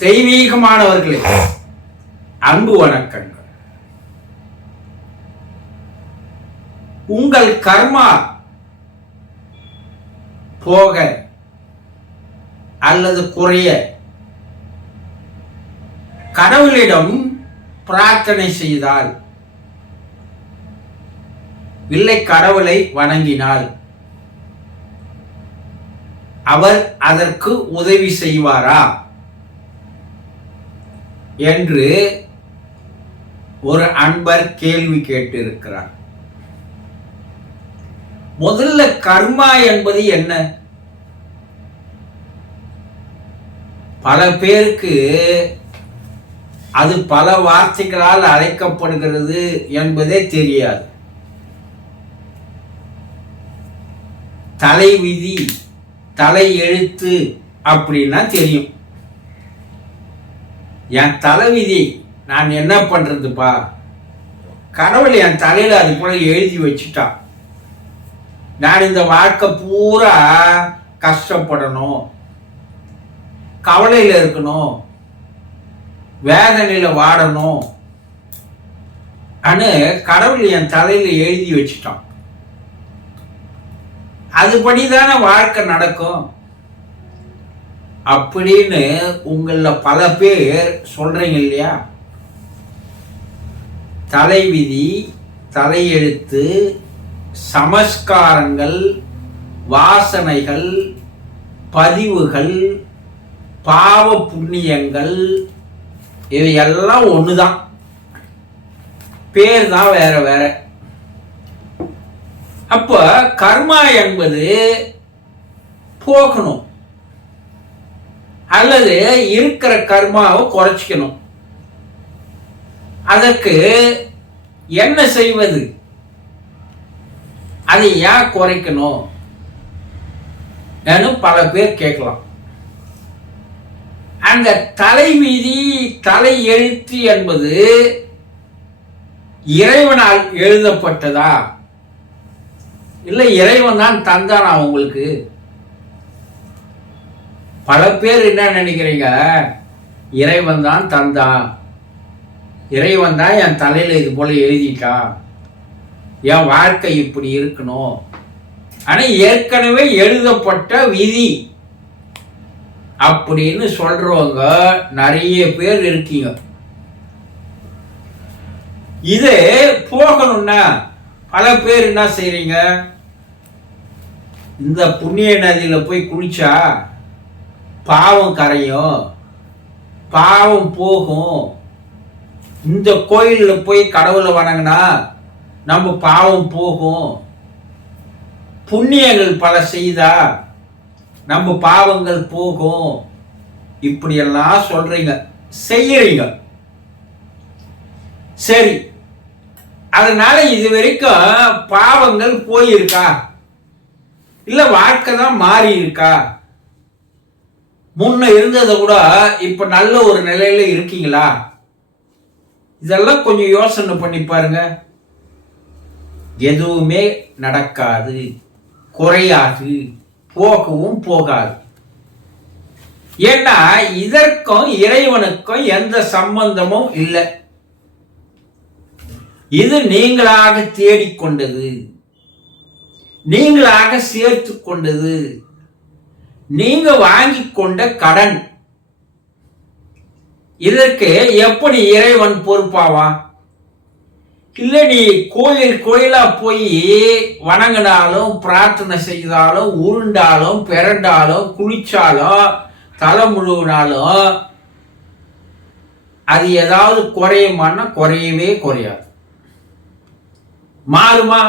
தெய்வீகமானவர்களே அன்பு வணக்கங்கள். உங்கள் கர்மா போக அல்லது குறைய கடவுளிடம் பிரார்த்தனை செய்தால் இல்லை கடவுளை வணங்கினால் அவர் அதற்கு உதவி செய்வாரா? என்று ஒரு அன்பர் கேள்வி கேட்டிருக்கிறார். முதல்ல கர்மா என்பது என்ன? பல பேருக்கு அது பல வார்த்தைகளால் அழைக்கப்படுகிறது என்பதே தெரியாது. தலைவிதி தலை எழுத்து அப்படின்னா தெரியும். என் தலைவிதி நான் என்ன பண்ணுறதுப்பா கடவுள் என் தலையில் அது போல எழுதி வச்சுட்டான் நான் இந்த வாழ்க்கை பூரா கஷ்டப்படணும். கவலையில் இருக்கணும். வேதனையில் வாடணும். அனு கடவுள் என் தலையில் எழுதி வச்சுட்டான். அதுபடி தானே வாழ்க்கை நடக்கும். அப்படின்னு உங்களில் பல பேர் சொல்கிறீங்க இல்லையா? தலைவிதி தலையெழுத்து சமஸ்காரங்கள் வாசனைகள் பதிவுகள் பாவ புண்ணியங்கள் இது எல்லாம் தான் பேர் தான் வேற வேற. அப்போ கர்மா என்பது போகணும். அல்லது இருக்கிற கர்மாவை குறைச்சிக்கணும். அதற்கு என்ன செய்வது? அதை ஏன் குறைக்கணும்? பல பேர் கேட்கலாம். அந்த தலைவிதி தலை எழுத்து என்பது இறைவனால் எழுதப்பட்டதா? இல்லை இறைவன் தான் தந்தானா உங்களுக்கு? பல பேர் என்ன நினைக்கிறீங்க? இறைவன் தான் தந்தான். இறைவன் தான் என் தலையில் இது போல் எழுதிட்டான். என் வாழ்க்கை இப்படி இருக்கணும். ஆனால் ஏற்கனவே எழுதப்பட்ட விதி. அப்படின்னு சொல்றவங்க நிறைய பேர் இருக்கீங்க. இது போகணும்னா பல பேர் என்ன செய்றீங்க? இந்த புண்ணிய நதியில் போய் குளிச்சா பாவம் கரையும் பாவம் போகும். இந்த கோயிலில் போய் கடவுளை வணங்கினா நம்ம பாவம் போகும். புண்ணியங்கள் பல செய்தா நம்ம பாவங்கள் போகும். இப்படியெல்லாம் சொல்றீங்க. செய்யறீங்க. சரி. அதனால இது வரைக்கும் பாவங்கள் போயிருக்கா? இல்லை வாழ்க்கை தான் மாறி இருக்கா முன்ன இருந்ததை கூட இப்ப நல்ல ஒரு நிலையில இருக்கீங்களா? இதெல்லாம் கொஞ்சம் யோசனை பண்ணி பாருங்க. எதுவுமே நடக்காது. குறையாது. போகவும் போகாது. ஏன்னா இதற்கும் இறைவனுக்கும் எந்த சம்பந்தமும் இல்லை. இது நீங்களாக தேடிக்கொண்டது. நீங்களாக சேர்த்து கொண்டது நீங்க வாங்கி கொண்ட கடன். இதற்கு எப்படி இறைவன் பொறுப்பாவா? இல்ல நீ கோயில் கோயிலா போய் வணங்கினாலும் பிரார்த்தனை செய்தாலும் உருண்டாலும் பிறண்டாலும் குளிச்சாலும் தலை முழுவினாலும் அது ஏதாவது குறையுமான்னா குறையவே குறையாது. மாறுமா?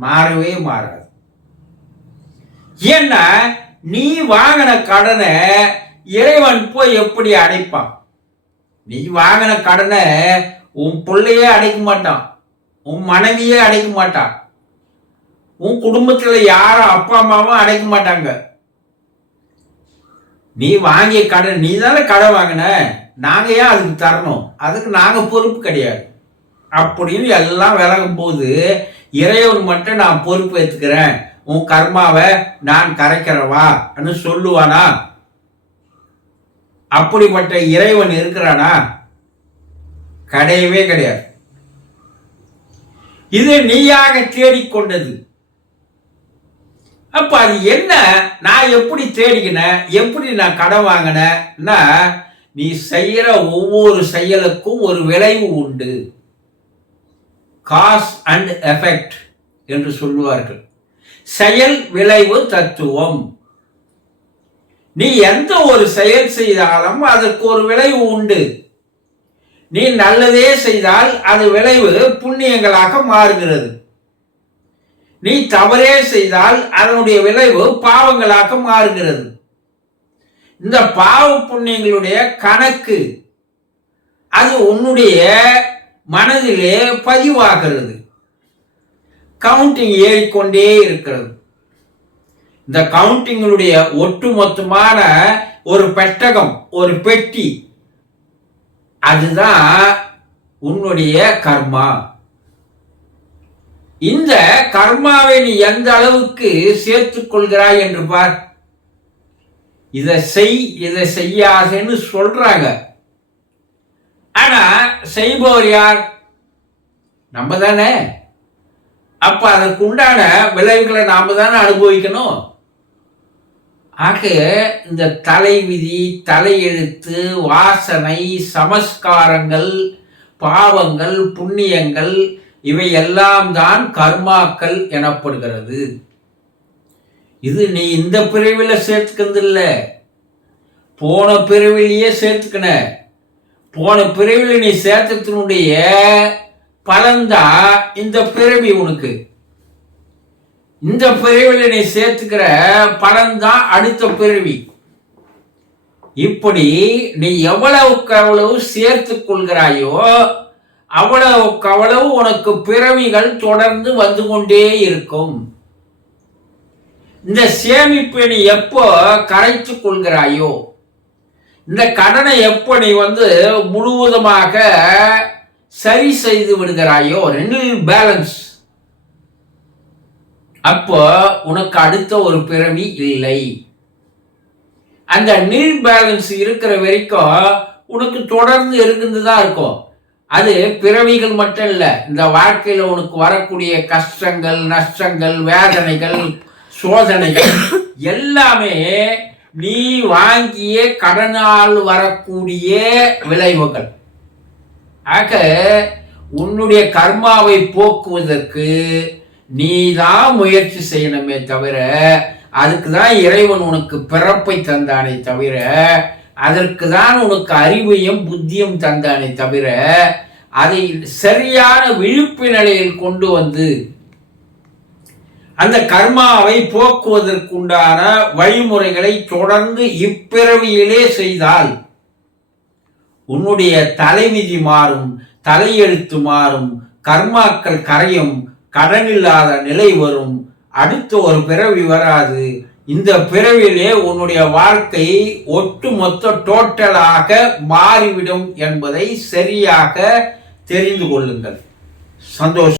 மாறவே மாறாது. ஏன்னா நீ வாங்கின கடனை இறைவன் போய் எப்படி அடைப்பான்? நீ வாங்கின கடனை உன் பிள்ளையே அடைக்க மாட்டான். உன் மனைவியே அடைக்க மாட்டான். உன் குடும்பத்தில் யாரும் அப்பா அம்மாவும் அடைக்க மாட்டாங்க. நீ வாங்கிய கடன் நீ தானே கடன் வாங்கின? நாங்கள் ஏன் அதுக்கு தரணும்? அதுக்கு நாங்கள் பொறுப்பு கிடையாது. அப்படின்னு எல்லாம் விலகும் போது இறைவன் மட்டும் நான் பொறுப்பு ஏற்றுக்கிறேன் உன் கர்மாவை நான் கரைக்கிறவா சொல்லுவானா? அப்படிப்பட்ட இறைவன் இருக்கிறானா? கிடையவே கிடையாது. இது நீயாக தேடிக்கொண்டது. அப்ப அது என்ன? நான் எப்படி தேடிக்கினேன் எப்படி நான் கடன் வாங்கினேன்னா நீ செய்யற ஒவ்வொரு செயலுக்கும் ஒரு விளைவு உண்டு. காஸ் அண்ட் எஃபெக்ட் என்று சொல்லுவார்கள். செயல் விளைவு தத்துவம். நீ எந்த ஒரு செயல் செய்தாலும் அதற்கு ஒரு விளைவு உண்டு. நீ நல்லதே செய்தால் அது விளைவு புண்ணியங்களாக மாறுகிறது. நீ தவறே செய்தால் அதனுடைய விளைவு பாவங்களாக மாறுகிறது. இந்த பாவ புண்ணியங்களுடைய கணக்கு அது உன்னுடைய மனதிலே பதிவாகிறது. கவுண்டிங் ஏறிக்கொண்டே இருக்கிறது. இந்த கவுண்டிங்களுடைய ஒட்டுமொத்தமான ஒரு பெட்டகம் ஒரு பெட்டி அதுதான் உன்னுடைய கர்மா. இந்த கர்மாவை நீ எந்த அளவுக்கு சேர்த்துக் கொள்கிறாய் என்று பார். இதை செய் இதை செய்யாதேன்னு சொல்றாங்க. ஆனா செய்பவர் யார்? நம்ம தானே. அப்ப அதற்கு உண்டான விளைவுகளை நாம தானே அனுபவிக்கணும்? ஆக இந்த தலைவிதி தலையெழுத்து வாசனை சமஸ்காரங்கள் பாவங்கள் புண்ணியங்கள் இவையெல்லாம் தான் கர்மாக்கள் எனப்படுகிறது. இது நீ இந்த பிரிவில் சேர்த்துக்கிறது போன பிரிவிலேயே சேர்த்துக்கின. போன பிரிவில் நீ சேர்த்தத்தினுடைய பலன்தான் இந்த பிறவி உனக்கு. இந்த பிறவியில் நீ சேர்த்துக்கிற பலன் அடுத்த பிறவி. இப்படி நீ எவ்வளவுக்கு எவ்வளவு சேர்த்து கொள்கிறாயோ அவ்வளவுக்கு அவ்வளவு உனக்கு பிறவிகள் தொடர்ந்து வந்து கொண்டே இருக்கும். இந்த சேமிப்பை நீ எப்போ கரைத்து கொள்கிறாயோ இந்த கடனை எப்போ நீ வந்து முழுவதுமாக சரி செய்து விடுகிறாயோ? ரெண்டில் பேலன்ஸ் அப்போ உனக்கு அடுத்த ஒரு பிறவி இல்லை. அந்த நீர் பேலன்ஸ் இருக்கிற வரைக்கும் உனக்கு தொடர்ந்து இருந்து தான் இருக்கும். அது பிறவிகள் மட்டும் இல்லை இந்த வாழ்க்கையில் உனக்கு வரக்கூடிய கஷ்டங்கள் நஷ்டங்கள் வேதனைகள் சோதனைகள் எல்லாமே நீ வாங்கிய கடனால் வரக்கூடிய விளைவுகள். ஆக உன்னுடைய கர்மாவை போக்குவதற்கு நீ தான் முயற்சி செய்யணுமே தவிர அதுக்கு தான் இறைவன் உனக்கு பிறப்பை தந்தானே தவிர அதற்கு தான் உனக்கு அறிவையும் புத்தியும் தந்தானே தவிர அதை சரியான விழிப்பு நிலையில் கொண்டு வந்து அந்த கர்மாவை போக்குவதற்குண்டான வழிமுறைகளை தொடர்ந்து இப்பிறவியிலே செய்தால் உன்னுடைய தலைவிதி மாறும் தலையெழுத்து மாறும் கர்மாக்கள் கரையும் கடனில்லாத நிலை வரும். அடுத்த ஒரு பிறவி வராது. இந்த பிறவிலே உன்னுடைய வாழ்க்கை ஒட்டுமொத்த டோட்டலாக மாறிவிடும் என்பதை சரியாக தெரிந்து கொள்ளுங்கள். சந்தோஷம்.